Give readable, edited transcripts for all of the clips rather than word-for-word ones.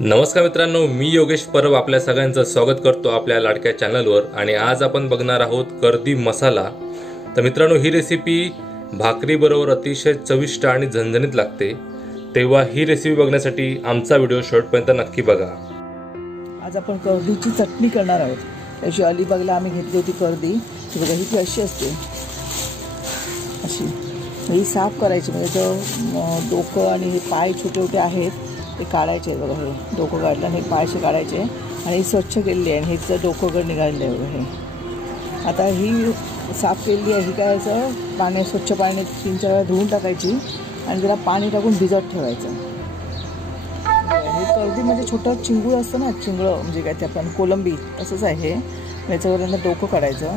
नमस्कार मित्रांनो, मी योगेश परब आपल्या सगळ्यांचं स्वागत करतो आपल्या लाडक्या चॅनलवर। आणि आज आपण बघणार आहोत कर्दी मसाला। तर मित्रांनो, ही रेसिपी भाकरी बरोबर अतिशय चविष्ट आणि झणझणीत लागते। तेव्हा ही रेसिपी बघण्यासाठी आमचा व्हिडिओ शेवटपर्यंत नक्की बघा। आज आपण कर्दीची चटणी करणार आहोत। त्याची अलिबागला आम्ही घेतली होती कर्दी। ही बघा, ही अशी असते, अशी ही साफ करायची। म्हणजे जो डोकं आणि हे पाय छोटे छोटे आहेत ते काढायचे। बघा, हे डोकं काढलं आणि हे पायचे काढायचे आणि स्वच्छ केलेली आहे। हेच डोकं निघालेलं आहे बघा। हे आता ही साफ केलेली आहे। ही काय असं स्वच्छ पाण्याने 3-4 वेळा धुवून टाकायची आणि त्याला पाणी टाकून भिजत ठेवायचं। हे कर्दी म्हणजे छोटं चिंगूळ असतं ना, चिंगळं म्हणजे काय ते आपण कोलंबी तसंच आहे। याच्यावर डोकं काढायचं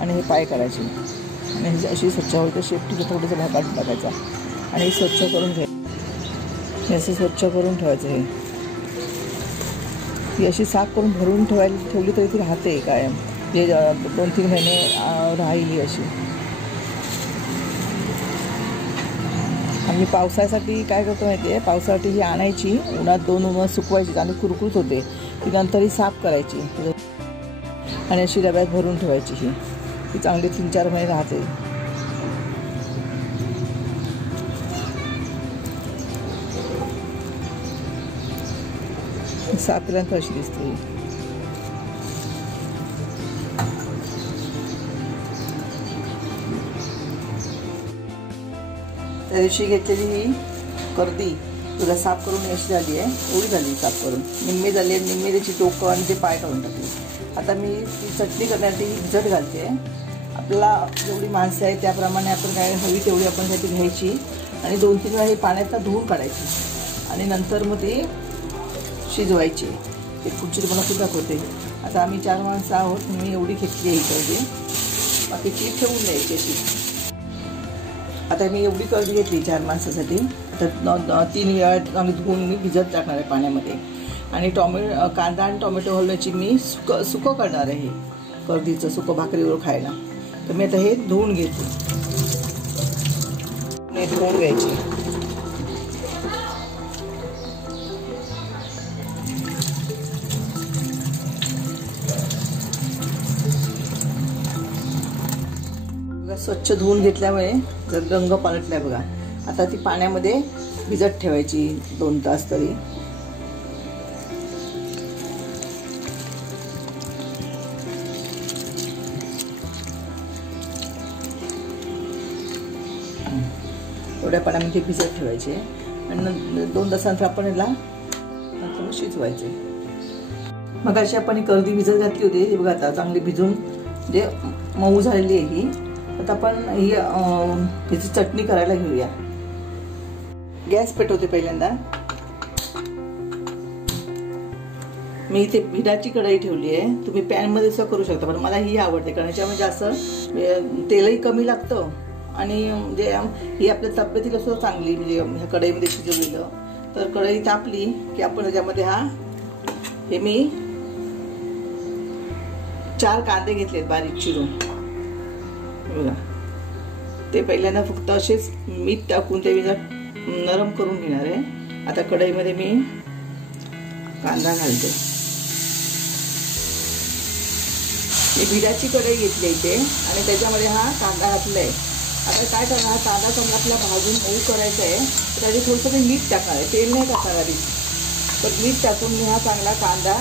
आणि हे पाय काढायचे आणि अशी स्वच्छ होईल शेपटीचं थोडंसं भाग काढून टाकायचा आणि हे स्वच्छ करून घ्यायचं। हे असं स्वच्छ करून ठेवायचं। ही अशी साफ करून भरून ठेवली तरी ती राहते कायम, जे 2-3 महिने राहिली अशी। आम्ही पावसाळ्यासाठी काय करतो माहिती आहे, पावसाळ्यासाठी ही आणायची, उन्हात 2 उन्हात सुकवायची आणि कुरकुरीत होते ती। नंतर ही साफ करायची आणि अशी डब्यात भरून ठेवायची। ही चांगली 3-4 महिने राहते। साफ केल्यानंतर अशी दिसते। त्या दिवशी घेतलेली ही कर्दी तुला साफ करून अशी झाली आहे, एवढी झाली साफ करून, निम्मी झाली आहे। निम्मी त्याची डोकं आणि ते पाय काढून टाकले। आता मी ती चटणी करण्यासाठी भिजत घालते। आपल्याला जेवढी माणसं आहे त्याप्रमाणे आपण काय हवी तेवढी आपण त्याची घ्यायची आणि 2-3 वेळा ही पाण्यात धुवून काढायची आणि नंतर मग ती शिजवायची। ते पुढची तुम्हाला खूप दाखवते। आता आम्ही 4 माणसं आहोत, मी एवढी घेतली आहे कर्दी, बाकीची ठेवून द्यायची अशी। आता मी एवढी कर्दी घेतली 4 माणसासाठी। आता 3 वेळा आम्ही धुवून मी भिजत टाकणार आहे पाण्यामध्ये आणि कांदा आणि टोमॅटो घालण्याची मी सुकं करणार आहे। कर्दीचं सुकं भाकरीवर खायला। तर मी आता हे धुवून घेते, धुवून घ्यायची। स्वच्छ धुवून घेतल्यामुळे जर रंग पालटलाय बघा। आता ती पाण्यामध्ये भिजत ठेवायची 2 तास तरी। एवढ्या पाण्यामध्ये भिजत ठेवायचे आणि 2 तासानंतर आपण याला नंतर शिजवायचे। मग अशी आपण कर्दी भिजत घातली होती, हे बघा आता चांगली भिजून म्हणजे मऊ झालेली आहे ही। आता आपण ही याची चटणी करायला घेऊया। गॅस पेटवते पहिल्यांदा। मी इथे भिडाची कढई ठेवली आहे, तुम्ही पॅनमध्ये सुद्धा करू शकता, पण मला ही आवडते कारण याच्यामध्ये जास्त तेलही कमी लागतं आणि म्हणजे ही आपल्या तब्येतीला सुद्धा चांगली, म्हणजे ह्या कढईमध्ये शिजवलेलं। तर कढई तापली की आपण त्याच्यामध्ये हे मी 4 कांदे घेतलेत बारीक चिरून बघा। ते पहिल्यांदा फक्त असेच मीठ टाकून ते नरम करून घेणार आहे। आता कढईमध्ये मी कांदा घालते। मी भिडाची कढई घेतली इथे आणि त्याच्यामध्ये हा कांदा घातलाय। आता काय करणार, कांदा चांगला आपला भाजून मऊ करायचा आहे, तर त्याचे थोडंसं मी मीठ टाकणार आहे। तेल नाही टाकणार आधी, पण मीठ टाकून मी हा चांगला कांदा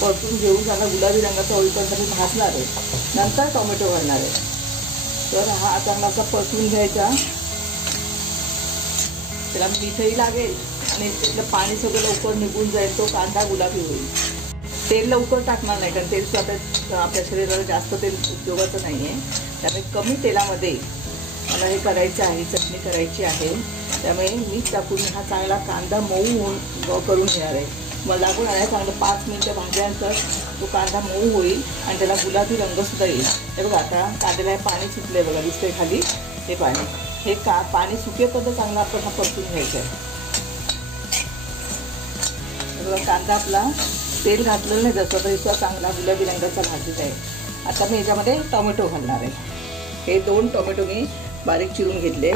परतून घेऊन चांगला गुलाबी रंगाचा होईपर्यंत भाजणार आहे। नंतर टोमॅटो घालणार आहे। तर हा चांगला असा परतून घ्यायचा, त्याला मीठही लागेल आणि त्यातलं पाणी सगळं लवकर निघून जाईल, तो कांदा गुलाबी होईल। तेल लवकर टाकणार नाही कारण तेल स्वतः आपल्या शरीराला जास्त तेल उपयोगाचं नाही आहे, त्यामुळे कमी तेलामध्ये मला हे करायचं आहे, चटणी करायची आहे। त्यामुळे मीठ टाकून हा चांगला कांदा मऊ करून घेणार आहे। मग लागून आला चांगलं 5 मिनिटं भाजल्यानंतर तो कांदा मऊ होईल आणि त्याला गुलाबी रंगसुद्धा येईल। हे बघा, आता कांद्याला पाणी सुटलंय बघा, दिसतंय खाली हे पाणी। हे पाणी सुकेपर्यंत चांगला आपण हा परतून घ्यायचा आहे। बघा, कांदा आपला तेल घातलेलं नाही जसं तरी सुद्धा चांगला गुलाबी रंगाचा भाजलेला आहे। आता मी याच्यामध्ये टोमॅटो घालणार आहे। हे 2 टोमॅटो मी बारीक चिरून घेतले।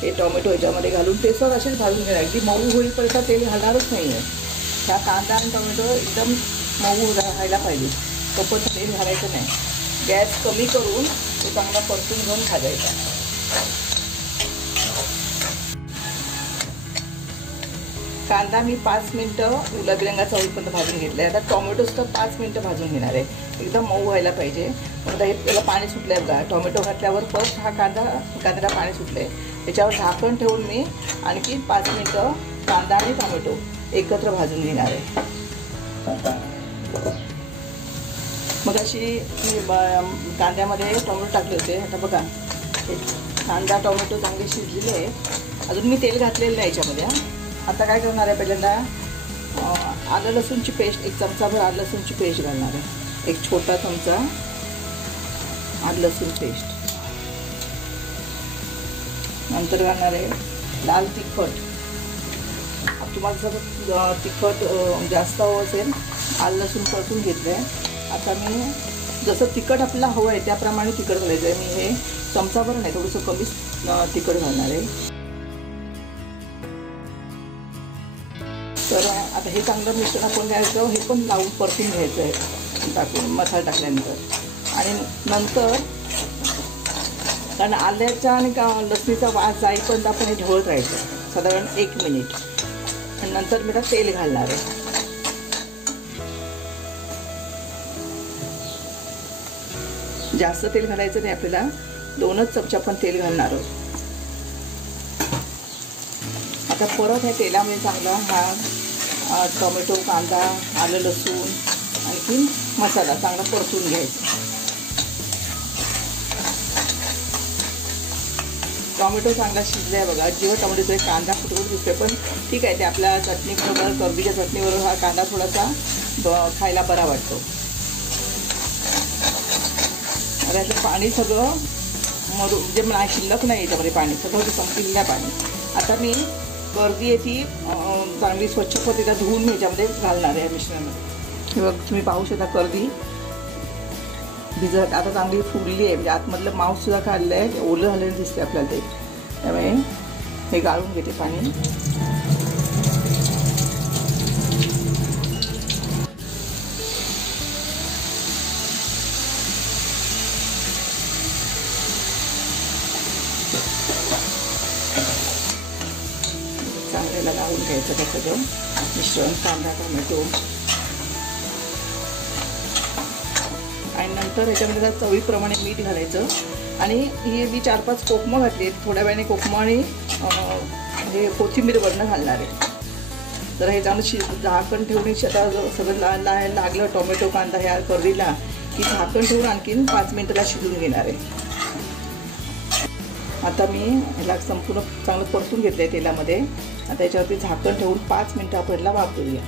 हे टोमॅटो याच्यामध्ये घालून ते सगळं असेच भाजून घेणार, की मऊ होईपर्यंत तेल घालणारच नाही आहे। हा कांदा आणि टोमॅटो एकदम मऊ व्हायला पाहिजे, तोपर्यंत तेल घालायचं नाही. गॅस कमी करून तो चांगला परतून घेऊन भाजायचा. कांदा मी 5 मिनटं गुलाबी रंगाचा होईपर्यंत भाजून घेतला आहे. आता टोमॅटोसुद्धा 5 मिनटं भाजून घेणार आहे. एकदम मऊ व्हायला पाहिजे. आता हे त्याला पाणी सुटलं आहे बघा. टोमॅटो घातल्यावर फर्स्ट हा कांद्याला पाणी सुटलं आहे. त्याच्यावर झाकण ठेवून मी आणखी 5 मिनटं कांदा आणि टोमॅटो एकत्र भाजून घेणार आहे. मग अशी कांद्यामध्ये टोमॅटो टाकले होते. आता बघा कांदा टोमॅटो चांगले शिजलेले आहे. अजून मी तेल घातलेलं नाही याच्यामध्ये. आता काय करणार आहे, पहिल्यांदा आलं लसूणची पेस्ट 1 चमचाभर आलं लसूणची पेस्ट घालणार आहे. 1 छोटा चमचा आलं लसूण पेस्ट. नंतर घालणार आहे लाल तिखट. तुम्हाला जर तिखट जास्त हवं असेल, आलं लसूण परतून घेतलं आहे. आता मी जसं तिखट आपल्याला हवं आहे त्याप्रमाणे तिखट घालायचं आहे. मी हे चमचाभर नाही, थोडंसं कमीच तिखट घालणार आहे. तर आता हे चांगलं मिश्रण आपण घ्यायचं, हे पण लावून परतून घ्यायचं आहे टाकून मसाला टाकल्यानंतर. आणि नंतर कारण आल्याचा आणि लसणीचा वास जाईपर्यंत आपण हे ढवळत राहायचं साधारण 1 मिनिट. आणि नंतर मी तेल घालणार आहे. जास्त तेल घालायचं नाही आपल्याला, 2च चमचे आपण तेल घालणार आहोत. आता परत ह्या तेलामध्ये चांगला हा टोमॅटो, कांदा, आलं लसूण आणखी मसाला चांगला परतून घ्यायचा. टोमॅटो चांगला शिजला आहे बघा. जेव्हा टोमॅटोचा कांदा फुटफुट दिसतोय, पण ठीक आहे, ते आपल्या चटणीबरोबर, कर्दीच्या चटणीबरोबर हा कांदा थोडासा खायला बरा वाटतो. आणि यातलं पाणी सगळं म्हणजे नाही, शिल्लक नाही याच्यामध्ये पाणी, सगळं संपलेलं आहे पाणी. आता मी कर्दी आहे ती चांगली स्वच्छ पद्धतीला धुवून मी याच्यामध्ये घालणार आहे मिश्रणामध्ये. बघ तुम्ही पाहू शकता कर्दी भिजत आता चांगली फुगली आहे. म्हणजे आतमधलं मांससुद्धा काढलं आहे, ओलं झालेलं दिसते आपल्याला ते. त्यामुळे हे गाळून घेते पाणी. चांगल्याला लावून घ्यायचं ते सगळं मिश्रण, कांदा टोमॅटो. आणि नंतर ह्याच्यामध्ये चवीप्रमाणे मीठ घालायचं. आणि ही मी 4-5 कोकमं घातली आहेत. थोड्या वेळाने कोकमं आणि हे कोथिंबीर वरनं घालणार आहे. तर हे चांगलं झाकण ठेवून आता सगळं लागलं टोमॅटो कांदा ह्या कर्दीला की झाकण ठेवून आणखीन 5 मिनिटाला शिजून घेणार आहे. आता मी ह्याला संपूर्ण चांगलं परतून घेतलं आहे तेलामध्ये. आता याच्यावरती झाकण ठेवून 5 मिनिटं आपल्याला वाफवूया.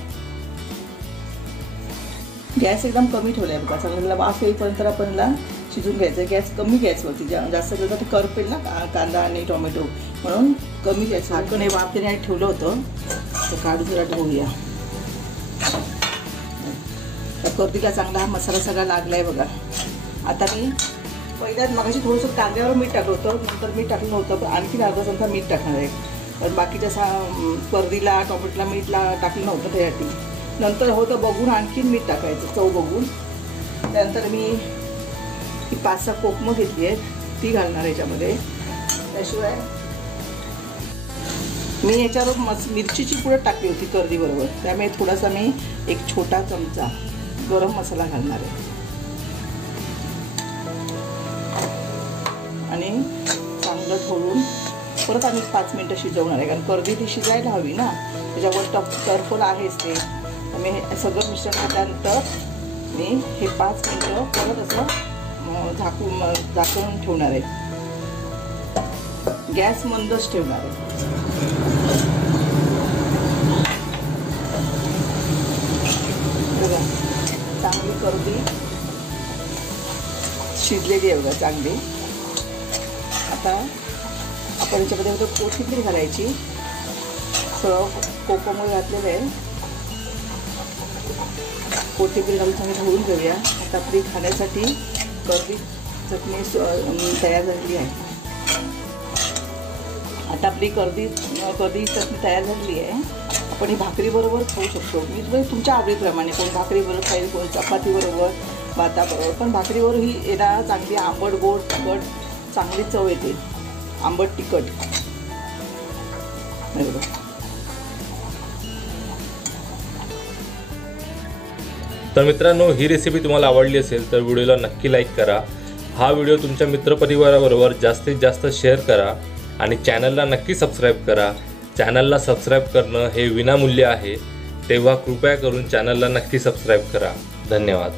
गॅस एकदम कमी ठेवला आहे बघा. चांगला वाफ येईपर्यंत आपल्याला शिजून घ्यायचं आहे. गॅस कमी गॅसवरती, जास्त केलं तर करपेल ना कांदा आणि टोमॅटो, म्हणून कमी गॅस. झाकण हे वाफ देण्यासाठी ठेवलं होतं, तर काढून जरा ठेवूया. त्या कर्दीला चांगला हा मसाला सगळा लागला आहे बघा. आता मी पहिल्यात मगाशी थोडंसं कांद्यावर मीठ टाकलं होतं, नंतर मीठ टाकलं नव्हतं, पण आणखी अर्धा चमचा मीठ टाकणार आहे. पण बाकीच्या कर्दीला टोमॅटोला मीठला टाकलं नव्हतं त्यासाठी. नंतर होतं बघून आणखीन मीठ टाकायचं, चव बघून. त्यानंतर मी ही 5-6 कोकमं घेतली आहेत, ती घालणार याच्यामध्ये. त्याशिवाय मी याच्यावर मिरचीची पुढं टाकली होती कर्दीबरोबर, त्यामुळे थोडासा मी 1 छोटा चमचा गरम मसाला घालणार आहे. आणि चांगलं ठेवून परत आम्ही 5 मिनटं शिजवणार आहे. कारण कर्दी ती शिजायला हवी ना, त्याच्यावर टरफल आहेच ते. मी सगळं मिश्रण घातल्यानंतर मी हे 5 मिनटं परत असं झाकून ठेवणार आहे. गॅस मंदच ठेवणार आहे. बघा चांगली कर्दी शिजलेली आहे बघा चांगली. आता आपण याच्यामध्ये कोथिंबीर घालायची. सगळं कोकमं घातलेलं आहे. कोथिंबीर घालून चांगली ढवळून घेऊया. आता आपली खाण्यासाठी कर्दी चटणी तयार झालेली आहे. आता आपली कर्दी चटणी तयार झालेली आहे. आपण ही भाकरीबरोबर खाऊ शकतो. मी तुम्ही तुमच्या आवडीप्रमाणे, कोण भाकरीबरोबर खाईल, कोण चपातीबरोबर, भाताबरोबर. पण भाकरीबरोबर ही येणार चांगली आंबट गोड तिखट चांगली चव येते, आंबट तिखट. बरोबर. तर मित्रांनो, ही रेसिपी तुम्हाला आवडली असेल तर व्हिडिओला नक्की लाईक करा. हा व्हिडिओ तुमच्या मित्रपरिवाराबरोबर जास्तीत जास्त शेअर करा आणि चॅनलला नक्की सबस्क्राईब करा. चॅनलला सबस्क्राईब करणं हे विनामूल्य आहे, तेव्हा कृपया करून चॅनलला नक्की सबस्क्राईब करा. धन्यवाद.